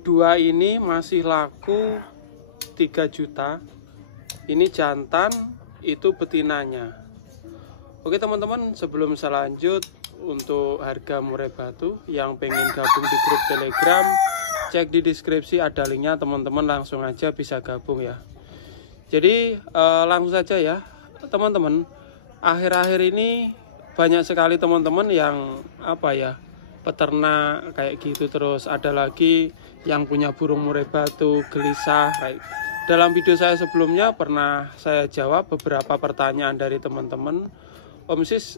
Dua ini masih laku 3 juta. Ini jantan, itu betinanya. Oke teman-teman, sebelum saya lanjut, untuk harga murai batu yang pengen gabung di grup Telegram, cek di deskripsi ada linknya, teman-teman langsung aja bisa gabung ya. Jadi langsung saja ya teman-teman. Akhir-akhir ini banyak sekali teman-teman yang peternak kayak gitu, terus ada lagi yang punya burung murai batu gelisah. Dalam video saya sebelumnya pernah saya jawab beberapa pertanyaan dari teman-teman. Om Sis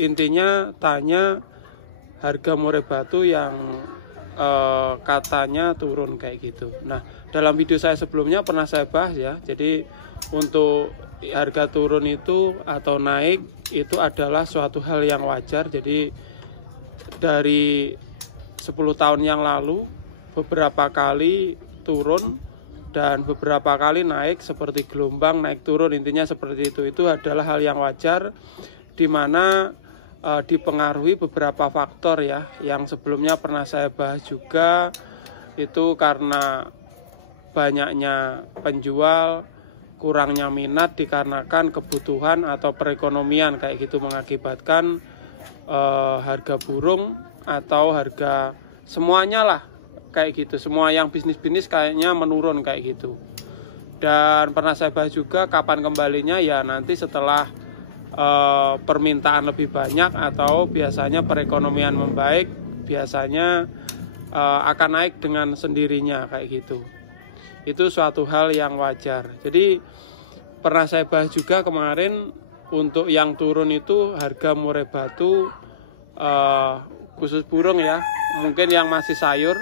intinya tanya harga murai batu yang katanya turun kayak gitu. Nah, dalam video saya sebelumnya pernah saya bahas ya. Jadi untuk harga turun itu atau naik itu adalah suatu hal yang wajar. Jadi dari 10 tahun yang lalu beberapa kali turun dan beberapa kali naik, seperti gelombang naik turun, intinya seperti itu. Itu adalah hal yang wajar, dimana dipengaruhi beberapa faktor ya, yang sebelumnya pernah saya bahas juga. Itu karena banyaknya penjual, kurangnya minat dikarenakan kebutuhan atau perekonomian kayak gitu, mengakibatkan harga burung atau harga semuanya lah kayak gitu, semua yang bisnis-bisnis kayaknya menurun kayak gitu. Dan pernah saya bahas juga kapan kembalinya ya, nanti setelah permintaan lebih banyak atau biasanya perekonomian membaik, biasanya akan naik dengan sendirinya kayak gitu. Itu suatu hal yang wajar. Jadi pernah saya bahas juga kemarin, untuk yang turun itu harga murai batu khusus burung ya, mungkin yang masih sayur.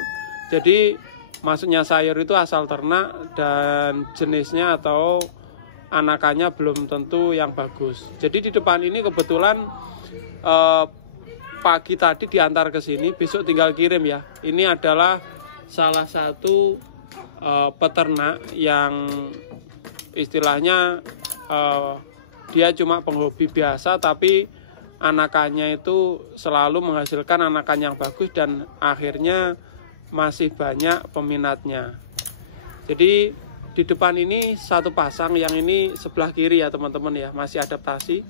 Jadi maksudnya sayur itu asal ternak dan jenisnya atau anakannya belum tentu yang bagus. Jadi di depan ini kebetulan pagi tadi diantar ke sini, besok tinggal kirim ya. Ini adalah salah satu peternak yang istilahnya dia cuma penghobi biasa, tapi anakannya itu selalu menghasilkan anakan yang bagus dan akhirnya masih banyak peminatnya. Jadi di depan ini satu pasang, yang ini sebelah kiri ya teman-teman ya, masih adaptasi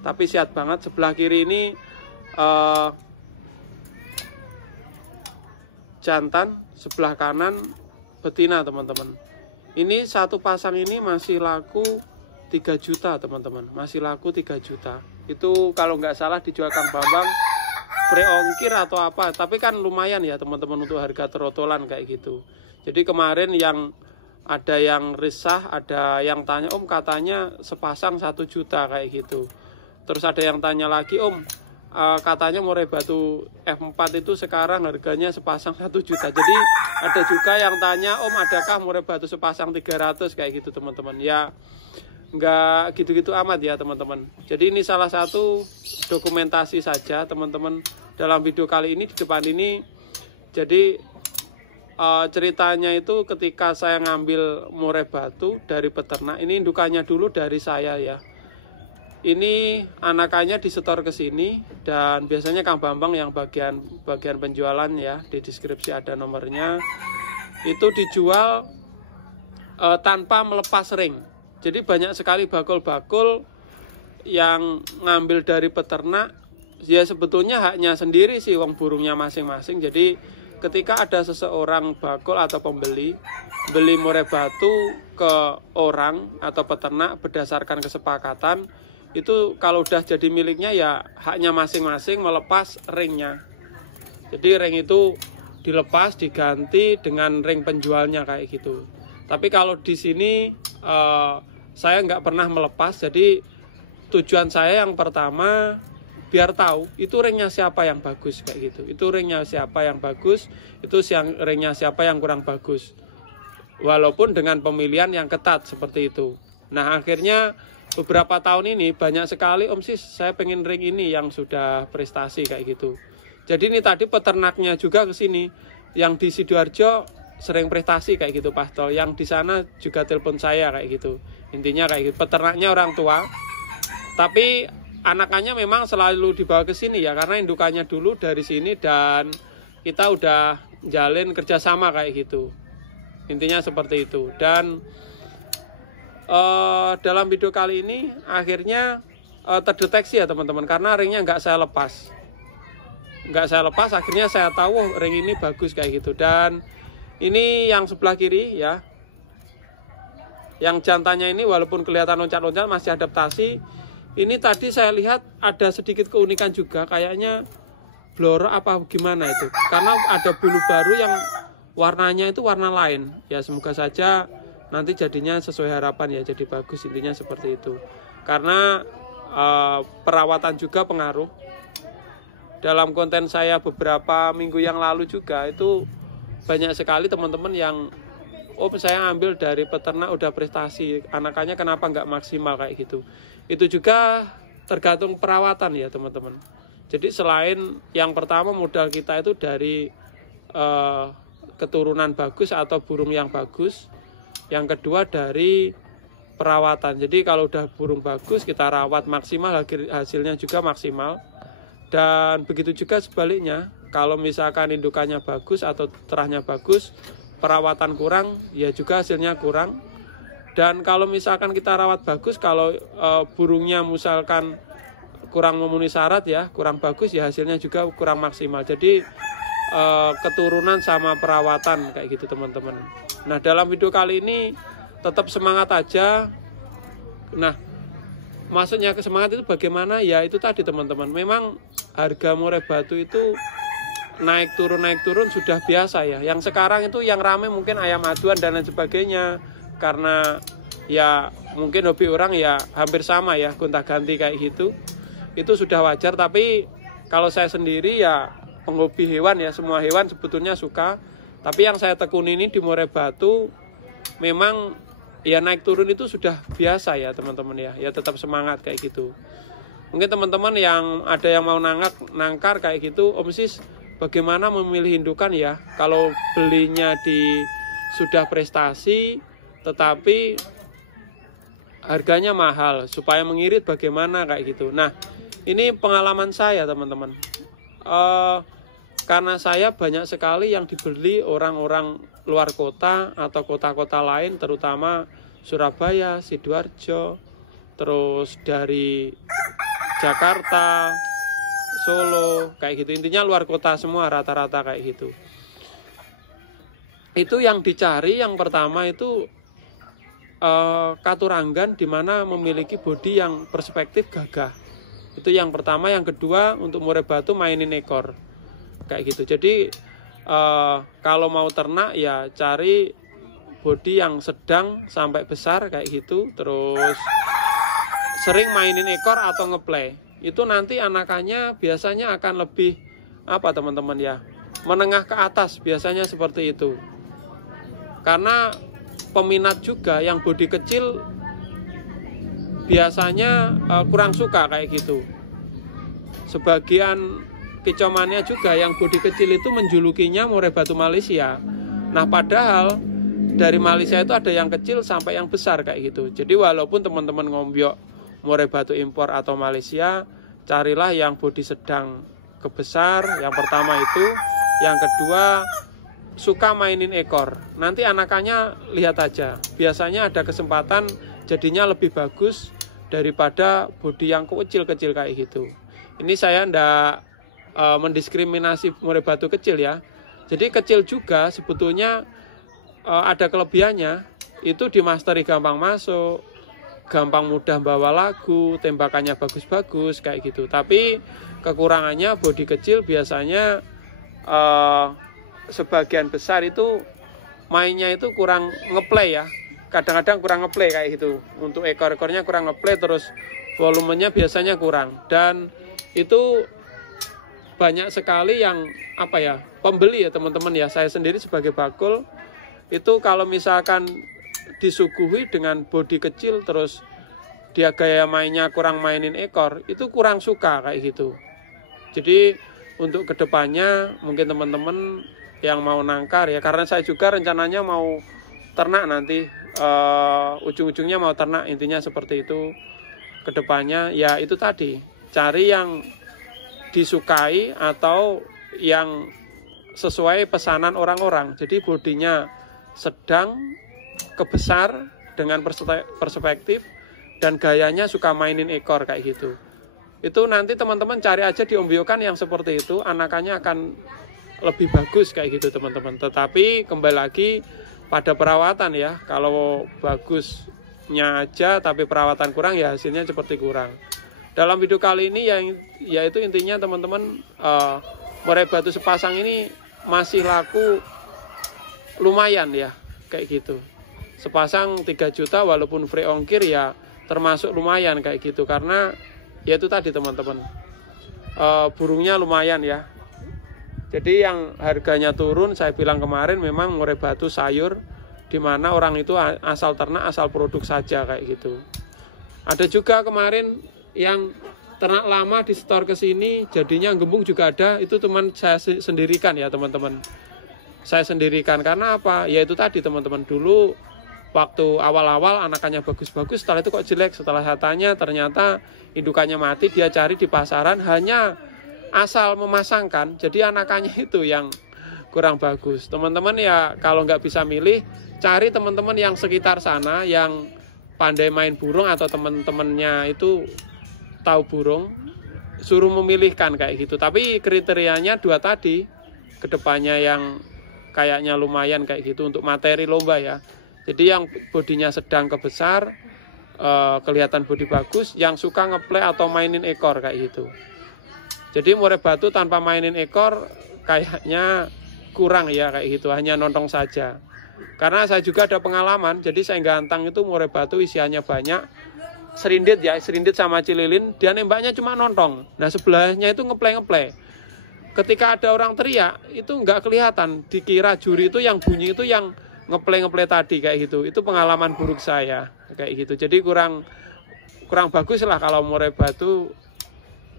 tapi sehat banget. Sebelah kiri ini jantan, sebelah kanan betina teman-teman. Ini satu pasang ini masih laku 3 juta teman-teman, masih laku 3 juta. Itu kalau nggak salah dijual Kang Bambang free ongkir atau apa, tapi kan lumayan ya teman-teman untuk harga trotolan kayak gitu. Jadi kemarin yang ada yang resah, ada yang tanya, Om katanya sepasang 1 juta kayak gitu. Terus ada yang tanya lagi, Om katanya murai batu F4 itu sekarang harganya sepasang 1 juta. Jadi ada juga yang tanya, Om adakah murai batu sepasang 300 kayak gitu teman-teman. Ya nggak gitu-gitu amat ya teman-teman. Jadi ini salah satu dokumentasi saja teman-teman dalam video kali ini. Di depan ini jadi ceritanya itu ketika saya ngambil murai batu dari peternak, ini indukannya dulu dari saya ya. Ini anakannya disetor ke sini dan biasanya Kang Bambang yang bagian penjualan ya, di deskripsi ada nomornya. Itu dijual tanpa melepas ring. Jadi banyak sekali bakul-bakul yang ngambil dari peternak, ya sebetulnya haknya sendiri sih, wong burungnya masing-masing. Jadi ketika ada seseorang bakul atau pembeli beli murai batu ke orang atau peternak berdasarkan kesepakatan, itu kalau udah jadi miliknya ya haknya masing-masing melepas ringnya. Jadi ring itu dilepas, diganti dengan ring penjualnya kayak gitu. Tapi kalau di sini saya nggak pernah melepas. Jadi tujuan saya yang pertama biar tahu itu ringnya siapa yang bagus kayak gitu. Itu ringnya siapa yang bagus, itu ringnya siapa yang kurang bagus. Walaupun dengan pemilihan yang ketat seperti itu. Nah akhirnya beberapa tahun ini banyak sekali, Om Sis saya pengen ring ini yang sudah prestasi kayak gitu. Jadi ini tadi peternaknya juga ke sini, yang di Sidoarjo sering prestasi kayak gitu Pastol, yang di sana juga telepon saya kayak gitu. Intinya kayak gitu, peternaknya orang tua, tapi anakannya memang selalu dibawa ke sini ya, karena indukannya dulu dari sini dan kita udah jalin kerjasama kayak gitu. Intinya seperti itu. Dan dalam video kali ini akhirnya terdeteksi ya teman-teman, karena ringnya nggak saya lepas, akhirnya saya tahu ring ini bagus kayak gitu. Dan ini yang sebelah kiri ya, yang jantannya ini walaupun kelihatan loncat-loncat masih adaptasi. Ini tadi saya lihat ada sedikit keunikan juga, kayaknya blorok apa gimana itu, karena ada bulu baru yang warnanya itu warna lain ya. Semoga saja nanti jadinya sesuai harapan ya, jadi bagus, intinya seperti itu. Karena perawatan juga pengaruh. Dalam konten saya beberapa minggu yang lalu juga itu banyak sekali teman-teman yang saya ambil dari peternak udah prestasi, anakannya kenapa nggak maksimal kayak gitu. Itu juga tergantung perawatan ya teman-teman. Jadi selain yang pertama modal kita itu dari keturunan bagus atau burung yang bagus, yang kedua dari perawatan. Jadi kalau udah burung bagus kita rawat maksimal, hasilnya juga maksimal. Dan begitu juga sebaliknya, kalau misalkan indukannya bagus atau terahnya bagus, perawatan kurang, ya juga hasilnya kurang. Dan kalau misalkan kita rawat bagus, kalau burungnya misalkan kurang memenuhi syarat ya, kurang bagus, ya hasilnya juga kurang maksimal. Jadi keturunan sama perawatan kayak gitu teman-teman. Nah, dalam video kali ini tetap semangat aja. Nah, maksudnya semangat itu bagaimana? Ya itu tadi teman-teman, memang harga murai batu itu naik turun sudah biasa ya. Yang sekarang itu yang rame mungkin ayam aduan dan lain sebagainya, karena ya mungkin hobi orang ya hampir sama ya, gonta-ganti kayak gitu. Itu sudah wajar. Tapi kalau saya sendiri ya penghobi hewan ya, semua hewan sebetulnya suka. Tapi yang saya tekuni ini di murai batu memang ya naik turun itu sudah biasa ya teman-teman ya. Ya tetap semangat kayak gitu. Mungkin teman-teman yang ada yang mau nangkar kayak gitu, Om Sis bagaimana memilih indukan ya, kalau belinya di sudah prestasi tetapi harganya mahal, supaya mengirit bagaimana kayak gitu. Nah, ini pengalaman saya teman-teman. Karena saya banyak sekali yang dibeli orang-orang luar kota atau kota-kota lain, terutama Surabaya, Sidoarjo, terus dari Jakarta, Solo, kayak gitu. Intinya luar kota semua rata-rata kayak gitu. Itu yang dicari yang pertama itu katuranggan dimana memiliki bodi yang perspektif gagah. Itu yang pertama. Yang kedua untuk murai batu mainin ekor kayak gitu. Jadi kalau mau ternak ya cari bodi yang sedang sampai besar kayak gitu. Terus sering mainin ekor atau ngeplay. Itu nanti anakannya biasanya akan lebih apa teman-teman ya, menengah ke atas biasanya seperti itu. Karena peminat juga yang bodi kecil biasanya kurang suka kayak gitu. Sebagian kecomannya juga yang bodi kecil itu menjulukinya murai batu Malaysia. Nah padahal dari Malaysia itu ada yang kecil sampai yang besar kayak gitu. Jadi walaupun teman-teman ngombyok murai batu impor atau Malaysia, carilah yang bodi sedang ke besar. Yang pertama itu. Yang kedua suka mainin ekor. Nanti anakannya lihat aja, biasanya ada kesempatan jadinya lebih bagus daripada bodi yang kecil-kecil kayak gitu. Ini saya ndak mendiskriminasi murai batu kecil ya. Jadi kecil juga sebetulnya ada kelebihannya. Itu di masteri gampang masuk, gampang mudah bawa lagu, tembakannya bagus-bagus kayak gitu. Tapi kekurangannya bodi kecil biasanya sebagian besar itu mainnya itu kurang ngeplay ya. Kadang-kadang kurang ngeplay kayak gitu. Untuk ekor-ekornya kurang ngeplay, terus volumenya biasanya kurang. Dan itu banyak sekali yang apa ya, pembeli ya teman-teman ya. Saya sendiri sebagai bakul itu kalau misalkan disuguhi dengan bodi kecil terus dia gaya mainnya kurang mainin ekor, itu kurang suka kayak gitu. Jadi untuk kedepannya mungkin teman-teman yang mau nangkar ya, karena saya juga rencananya mau ternak nanti, ujung-ujungnya mau ternak, intinya seperti itu. Kedepannya ya itu tadi, cari yang disukai atau yang sesuai pesanan orang-orang. Jadi bodinya sedang ke besar dengan perspektif, dan gayanya suka mainin ekor kayak gitu. Itu nanti teman-teman cari aja di Om Bio kan yang seperti itu, anakannya akan lebih bagus kayak gitu teman-teman. Tetapi kembali lagi pada perawatan ya, kalau bagusnya aja tapi perawatan kurang ya hasilnya seperti kurang. Dalam video kali ini yaitu intinya teman-teman, murai batu sepasang ini masih laku lumayan ya kayak gitu. Sepasang 3 juta walaupun free ongkir ya termasuk lumayan kayak gitu, karena ya itu tadi teman-teman, burungnya lumayan ya. Jadi yang harganya turun saya bilang kemarin memang murai batu sayur, dimana orang itu asal ternak asal produk saja kayak gitu. Ada juga kemarin yang ternak lama di store ke sini jadinya gembung juga ada, itu teman saya sendirikan ya teman-teman. Saya sendirikan karena apa? Ya itu tadi teman-teman, dulu waktu awal-awal anakannya bagus-bagus, setelah itu kok jelek. Setelah saya tanya ternyata indukannya mati, dia cari di pasaran hanya asal memasangkan, jadi anakannya itu yang kurang bagus. Teman-teman ya kalau nggak bisa milih, cari teman-teman yang sekitar sana yang pandai main burung atau teman-temannya itu tahu burung, suruh memilihkan kayak gitu. Tapi kriterianya 2 tadi, kedepannya yang kayaknya lumayan kayak gitu untuk materi lomba ya. Jadi yang bodinya sedang ke besar, kelihatan bodi bagus, yang suka ngeplay atau mainin ekor kayak gitu. Jadi murai batu tanpa mainin ekor kayaknya kurang ya kayak gitu, hanya nontong saja. Karena saya juga ada pengalaman, jadi saya gantang itu murai batu isiannya banyak, serindit ya, serindit sama cililin, dia nembaknya cuma nontong. Nah sebelahnya itu ngeplay. Ketika ada orang teriak, itu nggak kelihatan, dikira juri itu yang bunyi itu yang ngeplay tadi kayak gitu. Itu pengalaman buruk saya kayak gitu. Jadi kurang bagus lah kalau murai batu,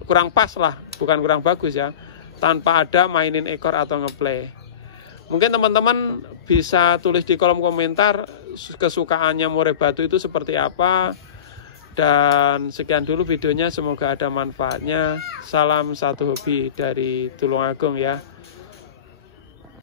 kurang pas lah, bukan kurang bagus ya, tanpa ada mainin ekor atau ngeplay. Mungkin teman-teman bisa tulis di kolom komentar kesukaannya murai batu itu seperti apa. Dan sekian dulu videonya, semoga ada manfaatnya. Salam satu hobi dari Tulungagung ya.